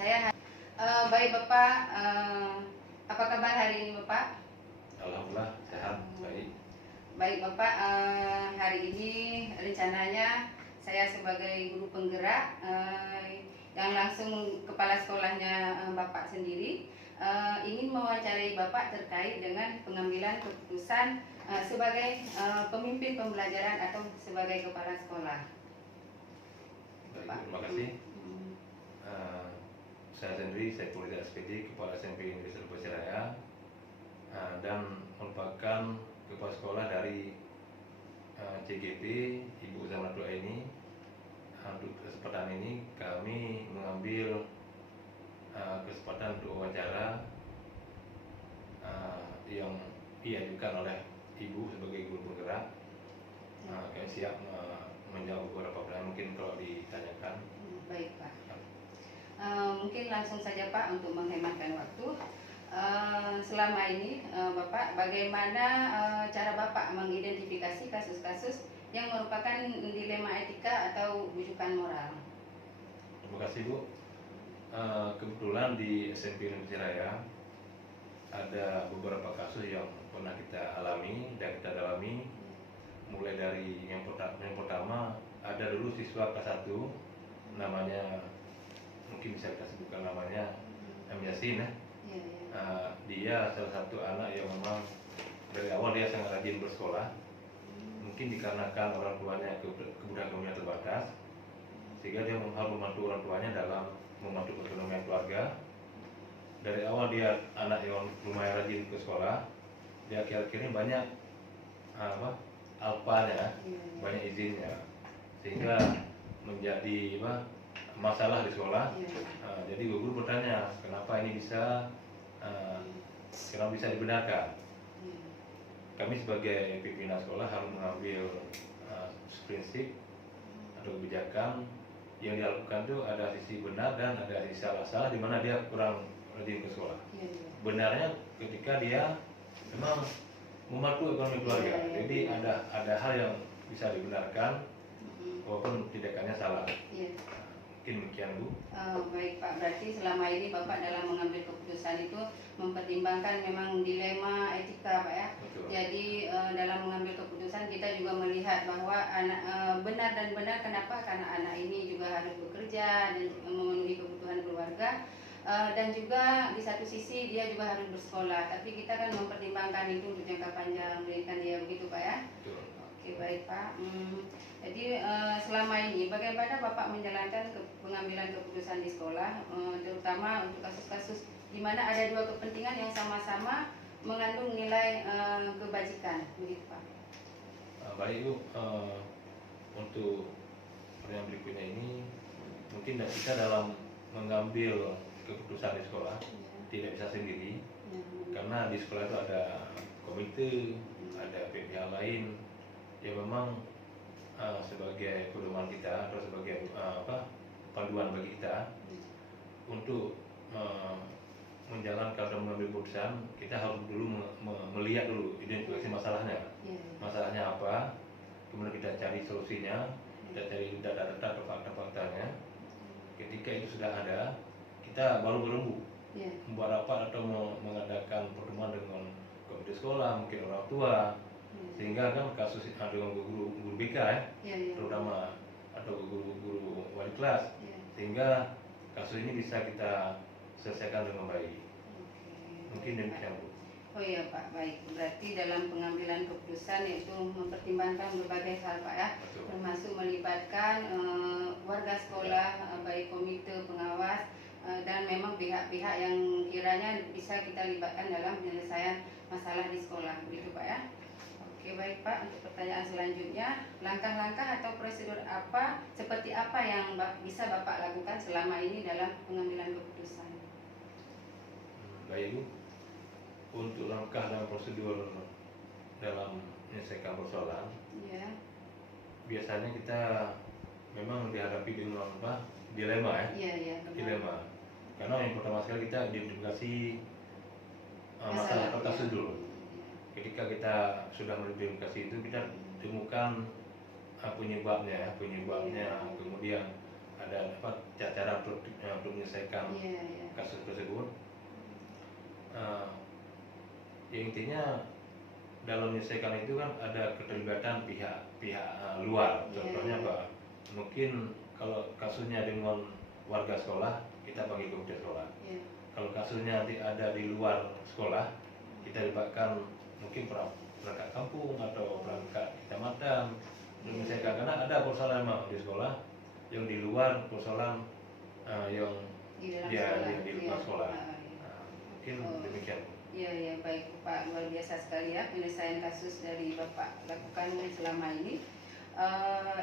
Baik Bapak, apa kabar hari ini Bapak? Alhamdulillah sehat, baik. Baik Bapak, hari ini rencananya saya sebagai guru penggerak yang langsung kepala sekolahnya Bapak sendiri ingin mewawancarai Bapak terkait dengan pengambilan keputusan sebagai pemimpin pembelajaran atau sebagai kepala sekolah. Baik, terima kasih. Saya sendiri, saya Polisi SPD, Kepala SMP Negeri Surabaya Raya, dan merupakan kepala sekolah dari CGP Ibu Zamanul ini. Untuk kesempatan ini kami mengambil kesempatan untuk wawancara yang diajukan oleh Ibu sebagai guru penggerak. Kami siap menjawab beberapa pertanyaan mungkin kalau ditanyakan. Baik Pak. Mungkin langsung saja Pak untuk menghematkan waktu. Selama ini Bapak, bagaimana cara Bapak mengidentifikasi kasus-kasus yang merupakan dilema etika atau rujukan moral? Terima kasih Bu. Kebetulan di SMP Negeri Raya ada beberapa kasus yang pernah kita alami dan kita dalami. Mulai dari yang pertama ada dulu siswa kelas 1 namanya, mungkin bisa kita sebutkan namanya M. Yasin ya. Dia salah satu anak yang memang dari awal dia sangat rajin bersekolah. Mungkin dikarenakan orang tuanya kebudayaannya terbatas, sehingga dia harus membantu orang tuanya dalam membantu perekonomian keluarga. Dari awal dia anak yang lumayan rajin ke sekolah, dia akhir-akhirnya banyak alpanya, banyak izinnya, sehingga menjadi masalah di sekolah. Jadi guru bertanya, kenapa ini bisa dibenarkan? Kami sebagai pimpinan sekolah harus mengambil prinsip atau kebijakan yang dilakukan itu ada sisi benar dan ada sisi salah di mana dia kurang rajin ke sekolah. Benarnya ketika dia memang membantu ekonomi keluarga, jadi ada hal yang bisa dibenarkan walaupun tindakannya salah. Mungkin demikian Bu. Baik Pak, berarti selama ini Bapak dalam mengambil keputusan itu mempertimbangkan memang dilema etika Pak ya. Betul. Jadi dalam mengambil keputusan kita juga melihat bahwa anak benar dan benar, kenapa? Karena anak ini juga harus bekerja dan memenuhi kebutuhan keluarga, dan juga di satu sisi dia juga harus bersekolah. Tapi kita kan mempertimbangkan itu untuk jangka panjang pendidikan dia, begitu Pak ya. Betul. Oke, baik Pak. Jadi selama ini bagaimana Bapak menjalankan pengambilan keputusan di sekolah, terutama untuk kasus-kasus di mana ada dua kepentingan yang sama-sama mengandung nilai kebajikan, begitu Pak? Baik Bu, untuk pertanyaan berikutnya ini mungkin kita dalam mengambil keputusan di sekolah tidak bisa sendiri, karena di sekolah itu ada komite, ada pihak lain yang memang sebagai pedoman kita atau sebagai panduan bagi kita untuk menjalankan atau mengambil keputusan. Kita harus dulu melihat dulu identifikasi masalahnya, masalahnya apa, kemudian kita cari solusinya, kita cari data-data atau fakta-faktanya. Ketika itu sudah ada, kita baru berembuk membuat rapat atau mengadakan pertemuan dengan komite sekolah, mungkin orang tua, sehingga kan kasus dengan guru BK terutama atau guru wali kelas, sehingga kasus ini bisa kita selesaikan dengan baik. Mungkin demikian Bu. Oh iya Pak, baik. Berarti dalam pengambilan keputusan itu mempertimbangkan berbagai hal Pak ya. Betul. Termasuk melibatkan warga sekolah, baik komite pengawas, dan memang pihak-pihak yang kiranya bisa kita libatkan dalam penyelesaian masalah di sekolah, begitu Pak ya. Oke, baik Pak, untuk pertanyaan selanjutnya, langkah-langkah atau prosedur apa, seperti apa yang bisa Bapak lakukan selama ini dalam pengambilan keputusan? Baik Bu, untuk langkah dan prosedur dalam menyelesaikan persoalan, biasanya kita memang dihadapi dengan dilema ya. Dilema, karena yang pertama sekali kita identifikasi masalah atau kasus dulu. Ketika kita sudah mengidentifikasi itu, kita temukan penyebabnya, kemudian ada cara untuk menyelesaikan Iya, iya. kasus tersebut. Ya intinya dalam menyelesaikan itu kan ada keterlibatan pihak luar. Contohnya apa? Mungkin kalau kasusnya dengan warga sekolah, kita panggil komite sekolah. Iya. Kalau kasusnya nanti ada di luar sekolah, kita libatkan mungkin perangkat kampung atau perangkat kecamatan untuk menyelesaikan, karena ada persoalan memang di sekolah yang di luar persoalan yang Di dalam dia sekolah. di luar sekolah. Iya. Mungkin demikian. Iya, ya, baik Pak, luar biasa sekali ya penyelesaian kasus dari Bapak lakukan selama ini.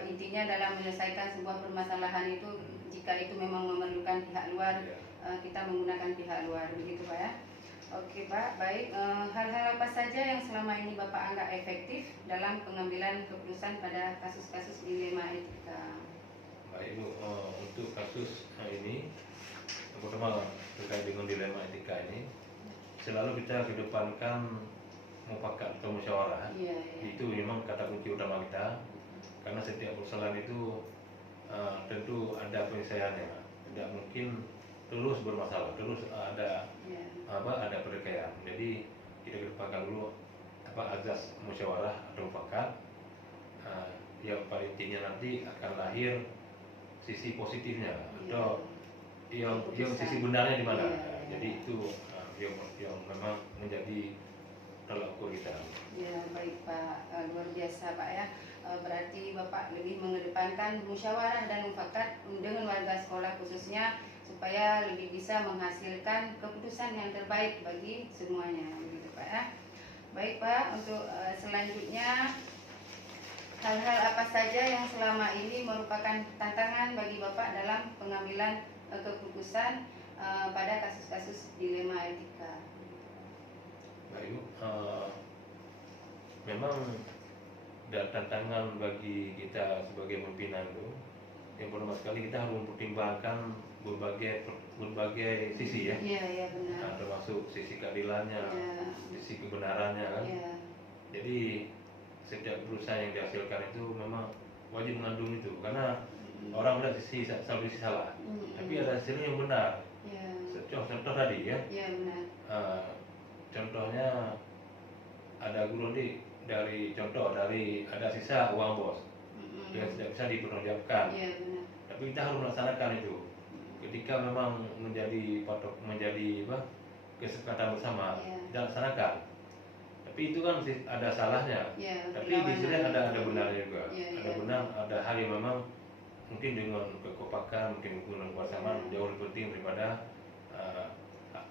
Intinya dalam menyelesaikan sebuah permasalahan itu, jika itu memang memerlukan pihak luar, kita menggunakan pihak luar, begitu Pak ya. Oke Pak, baik. Hal-hal apa saja yang selama ini Bapak anggap efektif dalam pengambilan keputusan pada kasus-kasus dilema etika? Baik Bu, untuk kasus ini, terutama terkait dengan dilema etika ini, selalu kita kedepankan mufakat atau musyawarah. Iya. Itu memang kata kunci utama kita, karena setiap persoalan itu tentu ada penyelesaiannya. Tidak mungkin terus bermasalah, terus ada ada pertikaian. Jadi kita kedepankan dulu azas musyawarah atau mufakat. Yang pada intinya nanti akan lahir sisi positifnya atau yang sisi benarnya di mana. Jadi itu yang memang menjadi tolak ukur kita. Ya, baik Pak, luar biasa Pak ya. Berarti Bapak lebih mengedepankan musyawarah dan mufakat dengan warga sekolah khususnya, supaya lebih bisa menghasilkan keputusan yang terbaik bagi semuanya, begitu Pak ya. Baik Pak, untuk selanjutnya, hal-hal apa saja yang selama ini merupakan tantangan bagi Bapak dalam pengambilan keputusan pada kasus-kasus dilema etika? Baik Bu, memang tantangan bagi kita sebagai pimpinan itu, yang pertama sekali kita harus mempertimbangkan berbagai sisi ya. Iya, benar. Termasuk sisi keadilannya, sisi kebenarannya kan. Jadi setiap perusahaan yang dihasilkan itu memang wajib mengandung itu, karena orang ada sisi salah, tapi ada hasilnya yang benar. Contoh tadi ya. Iya, benar. Contohnya ada guru dari ada sisa uang bos yang tidak bisa dipertanggungjawabkan. Iya, benar. Tapi kita harus melaksanakan itu. Ketika memang menjadi kesepakatan bersama, kita laksanakan. Tapi itu kan ada salahnya. Tapi di sini ada benarnya juga. Ada benar, ada hal yang memang mungkin dengan kekompakan, mungkin dengan kebersamaan jauh lebih penting daripada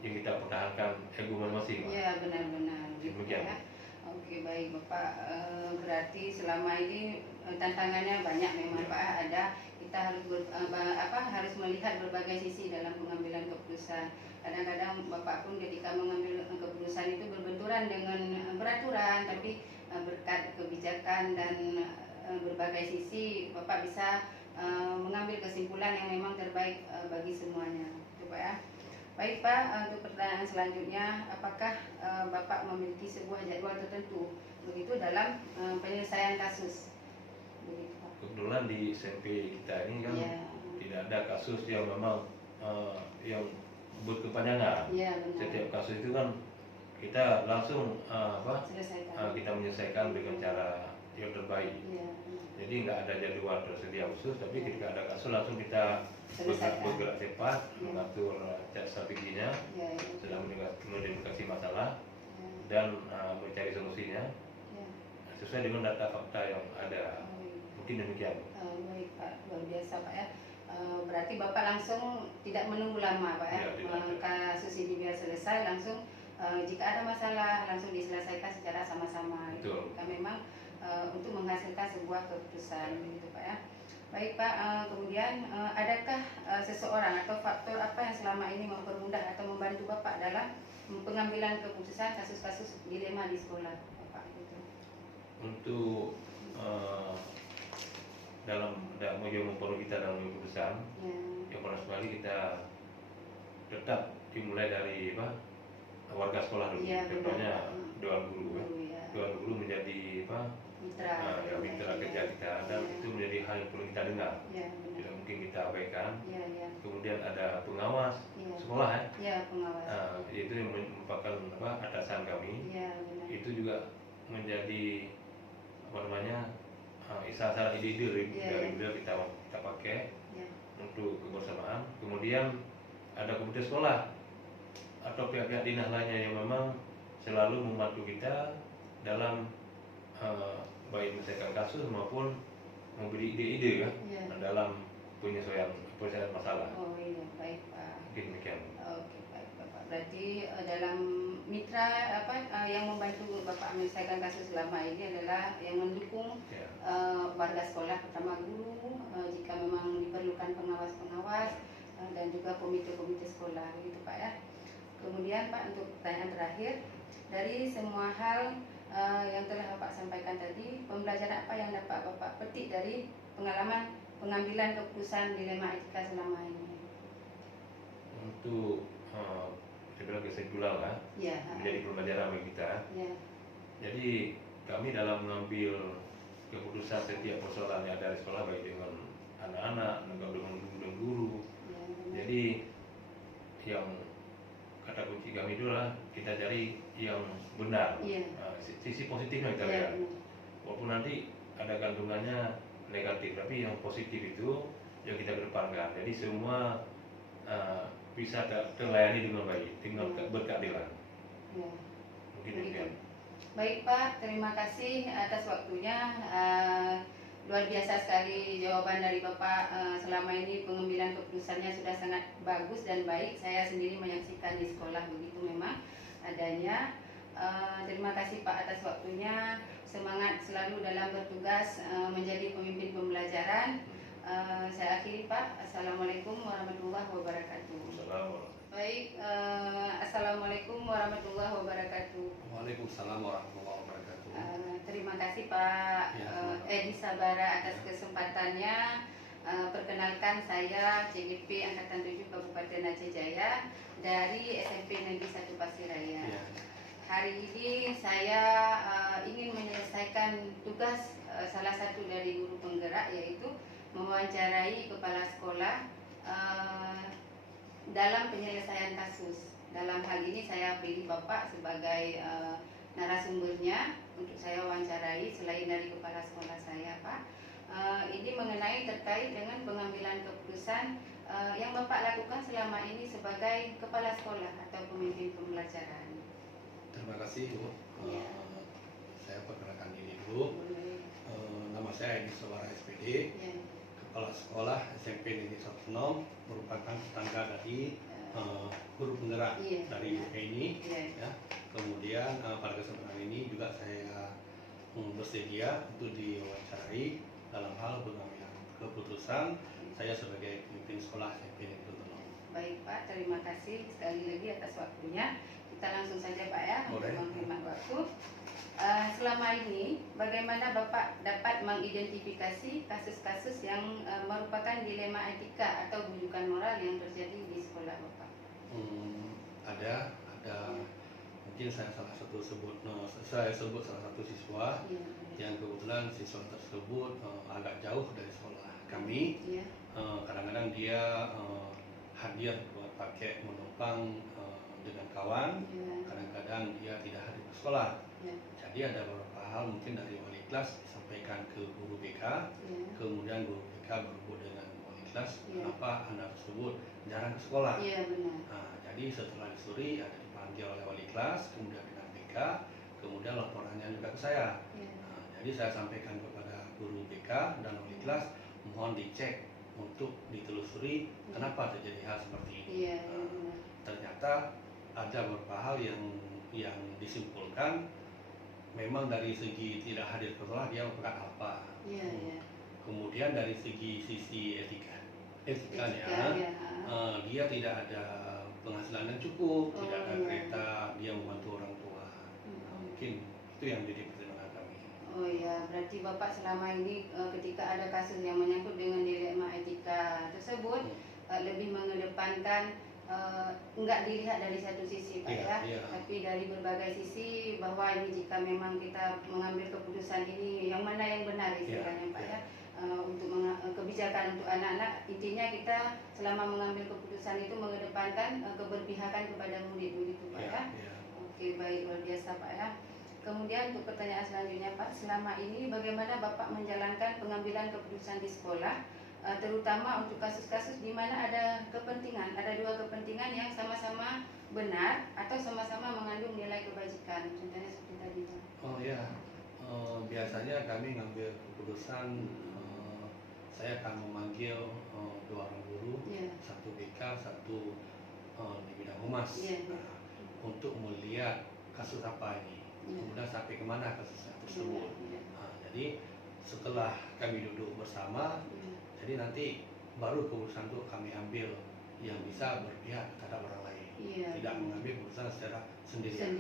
yang kita pertahankan ego masing-masing. Iya, benar-benar. Demikian. Ya. Oke, baik Bapak. Berarti selama ini tantangannya banyak memang Pak. Kita harus melihat berbagai sisi dalam pengambilan keputusan. Kadang-kadang Bapak pun ketika mengambil keputusan itu berbenturan dengan peraturan, tapi berkat kebijakan dan berbagai sisi Bapak bisa mengambil kesimpulan yang memang terbaik bagi semuanya. Itu Pak ya. Baik Pak, untuk pertanyaan selanjutnya, apakah Bapak memiliki sebuah jadwal tertentu begitu dalam penyelesaian kasus? Begitu Pak. Kebetulan di SMP kita ini kan tidak ada kasus yang memang yang berkepanjangan. Setiap kasus itu kan kita langsung kita menyelesaikan dengan cara yang terbaik. Jadi nggak ada jadwal tersedia khusus, tapi ketika ada kasus langsung kita bergerak cepat, mengatur strateginya, sedang mengidentifikasi masalah dan mencari solusinya sesuai dengan data fakta yang ada. Mungkin demikian. Baik Pak, luar biasa Pak ya. Berarti Bapak langsung tidak menunggu lama Pak ya. Kasus ini biar selesai langsung, jika ada masalah langsung diselesaikan secara sama-sama. Jika memang untuk menghasilkan sebuah keputusan, begitu Pak ya. Baik Pak, kemudian adakah seseorang atau faktor apa yang selama ini mempermudah atau membantu Bapak dalam pengambilan keputusan kasus-kasus dilema di sekolah Bapak? Gitu. Untuk dalam memperoleh kita dalam keputusan, yang pertama sekali kita tetap dimulai dari warga sekolah dulu. Contohnya Dewan Guru. Dewan Guru menjadi mitra kerja kita, dan itu menjadi hal yang perlu kita dengar. Tidak mungkin kita abaikan. Kemudian ada pengawas Iya. sekolah ya. Ya, pengawas. Itu yang merupakan atasan kami. Iya, benar. Itu juga menjadi salah ide dari beliau kita pakai untuk kebersamaan. Kemudian ada komite sekolah atau pihak-pihak dinas lainnya yang memang selalu membantu kita dalam baik menyelesaikan kasus maupun memberi ide-ide dalam penyelesaian masalah. Oh iya, baik Pak. Mungkin demikian. Oke, baik Bapak. Berarti dalam mitra yang membantu Bapak menyelesaikan kasus selama ini adalah yang mendukung warga sekolah, pertama guru, jika memang diperlukan pengawas-pengawas, dan juga komite-komite sekolah, begitu Pak ya. Kemudian Pak, untuk pertanyaan terakhir, dari semua hal yang telah Bapak sampaikan tadi, pembelajaran apa yang dapat Bapak petik dari pengalaman pengambilan keputusan dilema etika selama ini? Untuk saya bilang kesimpulan lah, menjadi pembelajaran bagi kita. Jadi kami dalam mengambil keputusan setiap persoalan yang ada di sekolah, baik dengan anak-anak, dengan guru. Jadi yang kata kunci kami itulah kita cari yang benar. Sisi positifnya kita lihat. Walaupun nanti ada kandungannya negatif, tapi yang positif itu yang kita kedepankan. Jadi semua bisa terlayani dengan baik, dengan berkeadilan. Mungkin demikian. Baik Pak, terima kasih atas waktunya. Luar biasa sekali jawaban dari Bapak. Selama ini pengambilan keputusannya sudah sangat bagus dan baik. Saya sendiri menyaksikan di sekolah begitu memang adanya. Terima kasih Pak atas waktunya. Semangat selalu dalam bertugas menjadi pemimpin pembelajaran. Saya akhiri Pak. Assalamualaikum warahmatullahi wabarakatuh. Baik, Assalamualaikum warahmatullahi wabarakatuh. Waalaikumsalam warahmatullahi wabarakatuh. Terima kasih Pak Edi Sabara atas kesempatannya. Perkenalkan saya CGP Angkatan 7 Kabupaten Aceh Jaya dari SMP Negeri 1 Pasiraya. Hari ini saya ingin menyelesaikan tugas salah satu dari guru penggerak, yaitu mewawancarai kepala sekolah dalam penyelesaian kasus. Dalam hal ini saya pilih Bapak sebagai narasumbernya untuk saya wawancarai selain dari kepala sekolah saya Pak. Ini mengenai terkait dengan pengambilan keputusan yang Bapak lakukan selama ini sebagai kepala sekolah atau pemimpin pembelajaran. Terima kasih Bu. Saya perkenalkan diri dulu. Nama saya Edi Sabara SPD, Kepala Sekolah SMP Negeri 16, merupakan tetangga dari guru penggerak dari UK ini. Kemudian pada kesempatan ini juga saya bersedia untuk diwawancarai dalam hal pengambilan keputusan saya sebagai pemimpin sekolah SMP Negeri 16. Baik Pak, terima kasih sekali lagi atas waktunya. Kita langsung saja Pak ya, untuk menghemat waktu. Selama ini, bagaimana Bapak dapat mengidentifikasi kasus-kasus yang merupakan dilema etika atau bujukan moral yang terjadi di sekolah Bapak? Ada mungkin saya sebut salah satu siswa yang kebetulan siswa tersebut agak jauh dari sekolah kami. Kadang-kadang dia hadir buat pakai menumpang dengan kawan, kadang-kadang dia tidak hadir ke sekolah. Jadi ada beberapa hal mungkin dari wali kelas disampaikan ke guru BK, kemudian guru BK berhubung dengan wali kelas, kenapa anak tersebut jarang ke sekolah. Jadi setelah disuri ada dipanggil oleh wali kelas, kemudian dengan BK, kemudian laporannya juga ke saya. Jadi saya sampaikan kepada guru BK dan wali kelas, mohon dicek untuk ditelusuri kenapa terjadi hal seperti ini. Ternyata ada beberapa hal yang disimpulkan memang dari segi tidak hadir ke sekolah dia melakukan apa. Kemudian dari sisi etikanya dia tidak ada penghasilan yang cukup, tidak ada kereta, dia membantu orang tua. Mungkin itu yang jadi pertimbangan kami. Oh ya, berarti Bapak selama ini ketika ada kasus yang menyangkut dengan dilema etika tersebut lebih mengedepankan enggak dilihat dari satu sisi Pak tapi dari berbagai sisi, bahwa ini jika memang kita mengambil keputusan ini yang mana yang benar istilahnya Pak ya. untuk kebijakan untuk anak-anak. Intinya kita selama mengambil keputusan itu mengedepankan keberpihakan kepada murid begitu Pak ya. Oke, baik, luar biasa Pak ya. Kemudian untuk pertanyaan selanjutnya Pak, selama ini bagaimana Bapak menjalankan pengambilan keputusan di sekolah, terutama untuk kasus-kasus di mana ada dua kepentingan yang sama-sama benar atau sama-sama mengandung nilai kebajikan, contohnya seperti tadi Pak. Oh ya, biasanya kami ngambil keputusan, saya akan memanggil dua orang guru, satu BK, satu di bidang humas, untuk melihat kasus apa ini. Kemudian sampai kemana kasusnya tersebut. Jadi setelah kami duduk bersama, jadi nanti baru keputusan itu kami ambil yang bisa berpihak terhadap orang lain, tidak mengambil keputusan secara sendirian.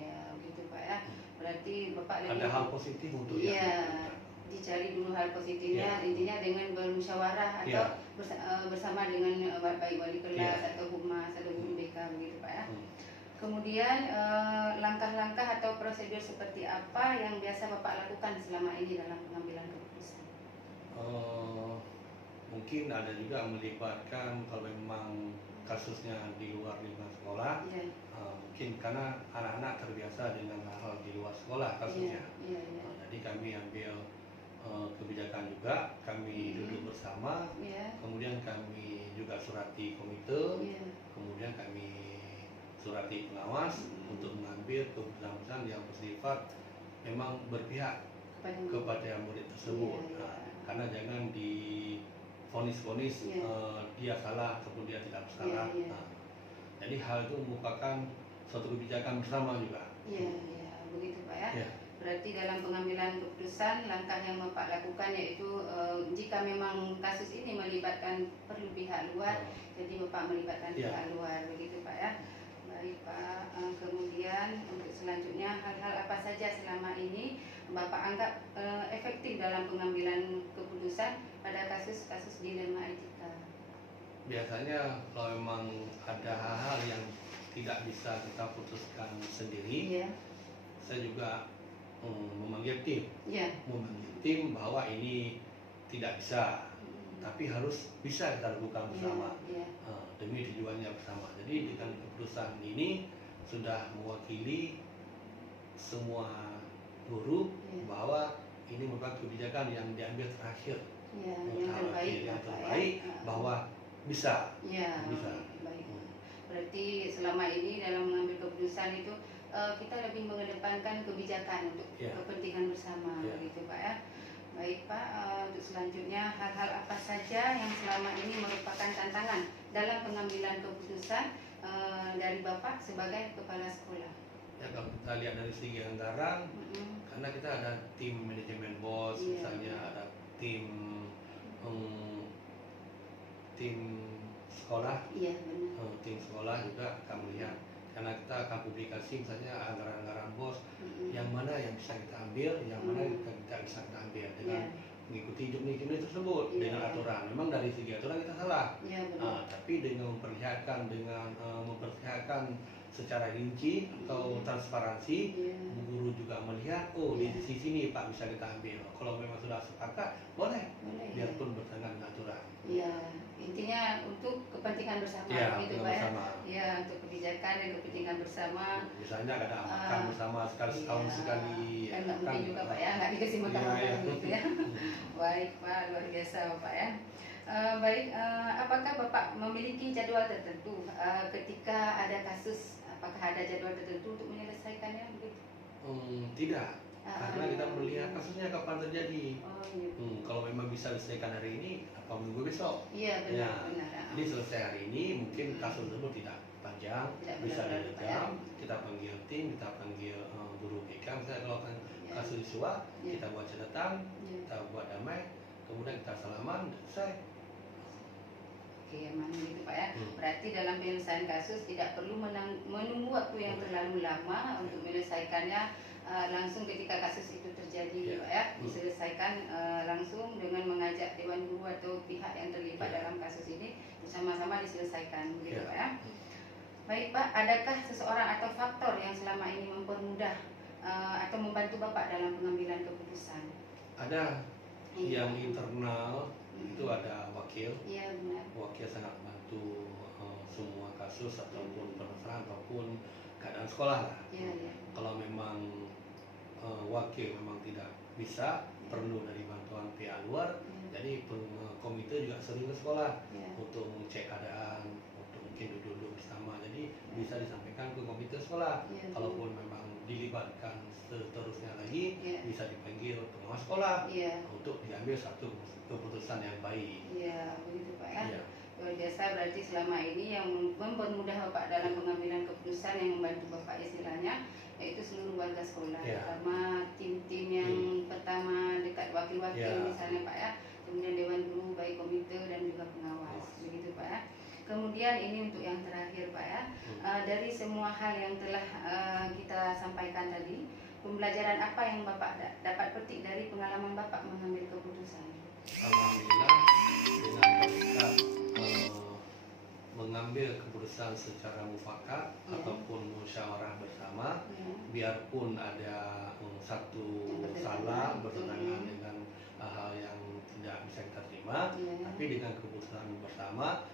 Ya, begitu Pak ya. Berarti Bapak ada hal positif untuk dicari dulu hal positifnya, intinya dengan bermusyawarah atau bersama dengan baik wali kelas atau humas atau guru BK begitu Pak ya. Kemudian langkah-langkah atau prosedur seperti apa yang biasa Bapak lakukan selama ini dalam pengambilan keputusan? Mungkin ada juga melibatkan kalau memang kasusnya di luar lingkungan sekolah, mungkin karena anak-anak terbiasa dengan hal-hal di luar sekolah kasusnya. Jadi kami ambil kebijakan juga, kami duduk bersama, kemudian kami juga surati komite, kemudian kami surati pengawas untuk mengambil keputusan yang bersifat memang berpihak kepada murid tersebut. Karena jangan difonis-fonis dia salah ataupun dia tidak bersalah. Jadi hal itu merupakan suatu kebijakan bersama juga. Begitu Pak ya. Berarti dalam pengambilan keputusan, langkah yang Bapak lakukan yaitu jika memang kasus ini melibatkan perlu pihak luar, jadi Bapak melibatkan pihak luar begitu Pak ya. Baik Pak, kemudian untuk selanjutnya hal-hal apa saja selama ini Bapak anggap efektif dalam pengambilan keputusan pada kasus-kasus dilema etika? Biasanya kalau memang ada hal-hal yang tidak bisa kita putuskan sendiri, saya juga memanggil tim bahwa ini tidak bisa, tapi harus bisa kita lakukan bersama demi tujuannya bersama. Jadi dengan keputusan ini sudah mewakili semua guru bahwa ini merupakan kebijakan yang diambil terakhir, yang terbaik bahwa bisa. Baik. Berarti selama ini dalam mengambil keputusan itu kita lebih mengedepankan kebijakan untuk kepentingan bersama, gitu Pak ya. Baik Pak, untuk selanjutnya hal-hal apa saja yang selama ini merupakan tantangan dalam pengambilan keputusan dari Bapak sebagai kepala sekolah? Ya, kalau kita lihat dari segi anggaran, karena kita ada tim manajemen bos, misalnya ada tim sekolah, tim sekolah juga akan melihat, karena kita akan publikasi misalnya anggaran-anggaran bos, yang mana yang bisa kita ambil, yang mana yang tidak bisa kita ambil dengan mengikuti jumlah-jumlah tersebut dengan aturan. Memang dari segi aturan kita salah, tapi dengan memperlihatkan secara rinci atau transparansi, guru juga melihat, di sisi ini Pak bisa kita ambil. Kalau memang sudah sepakat, boleh biarpun bertentangan dengan aturan. Intinya untuk kepentingan bersama, gitu Pak ya. Untuk kebijakan dan kepentingan bersama. Misalnya ada makan bersama setahun sekali. Kan nggak mungkin juga Pak ya, nggak dikasih makan gitu ya. Baik Pak, luar biasa Pak ya. Baik, apakah Bapak memiliki jadwal tertentu ketika ada kasus? Apakah ada jadwal tertentu untuk menyelesaikannya begitu? Tidak, karena kita melihat kasusnya kapan terjadi. Kalau memang bisa diselesaikan hari ini, apa menunggu besok? Benar. Jadi selesai hari ini, mungkin kasus tersebut tidak panjang, bisa diredam. Kita panggil tim, kita panggil guru BK, misalnya kalau kasus siswa, kita buat catatan, kita buat damai, kemudian kita salaman, selesai. Aman gitu Pak ya. Berarti dalam penyelesaian kasus tidak perlu menunggu waktu yang terlalu lama untuk menyelesaikannya, langsung ketika kasus itu terjadi Pak ya. Diselesaikan langsung dengan mengajak dewan guru atau pihak yang terlibat dalam kasus ini bersama-sama diselesaikan begitu Pak ya. Baik Pak, adakah seseorang atau faktor yang selama ini mempermudah atau membantu Bapak dalam pengambilan keputusan? Ada. Yang internal itu ada wakil. Iya benar. Wakil sangat membantu semua kasus ataupun penelusuran ataupun keadaan sekolah lah. Iya. Kalau memang wakil memang tidak bisa, perlu dari bantuan pihak luar, jadi komite juga sering ke sekolah untuk mengecek keadaan, untuk mungkin duduk-duduk bersama, jadi bisa disampaikan ke komite sekolah. Kalaupun memang dilibatkan seterusnya lagi, bisa dipanggil pengawas sekolah untuk diambil satu keputusan yang baik. Iya begitu Pak ya. Iya. Luar biasa, berarti selama ini yang mempermudah Bapak dalam pengambilan keputusan, yang membantu Bapak istilahnya yaitu seluruh warga sekolah, pertama tim-tim yang pertama dekat wakil-wakil misalnya Pak ya, kemudian dewan guru, baik komite dan juga pengawas, begitu Pak ya. Kemudian ini untuk yang terakhir Pak ya, dari semua hal yang telah kita sampaikan tadi, pembelajaran apa yang Bapak dapat petik dari pengalaman Bapak mengambil keputusan? Alhamdulillah, dengan berkat mengambil keputusan secara mufakat ataupun musyawarah bersama, biarpun ada satu salah bertentangan dengan hal yang tidak bisa kita terima, tapi dengan keputusan bersama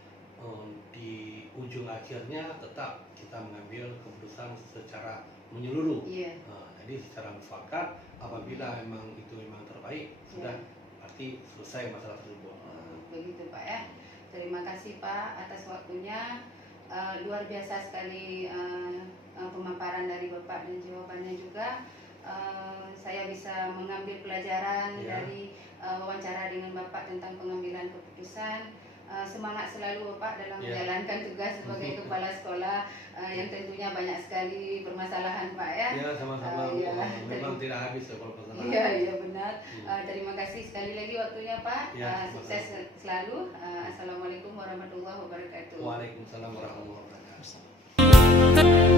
di ujung akhirnya tetap kita mengambil keputusan secara menyeluruh. Jadi secara mufakat, apabila memang itu memang terbaik, sudah pasti selesai masalah tersebut. Begitu Pak ya. Terima kasih Pak atas waktunya. Luar biasa sekali pemaparan dari Bapak dan jawabannya juga. Saya bisa mengambil pelajaran dari wawancara dengan Bapak tentang pengambilan keputusan. Semangat selalu Bapak dalam menjalankan tugas sebagai kepala sekolah yang tentunya banyak sekali permasalahan Pak ya. Ya, sama-sama. Memang tidak habis kalau permasalahan. Iya benar. Terima kasih sekali lagi waktunya Pak. Sukses selalu. Assalamualaikum warahmatullahi wabarakatuh. Waalaikumsalam warahmatullahi wabarakatuh.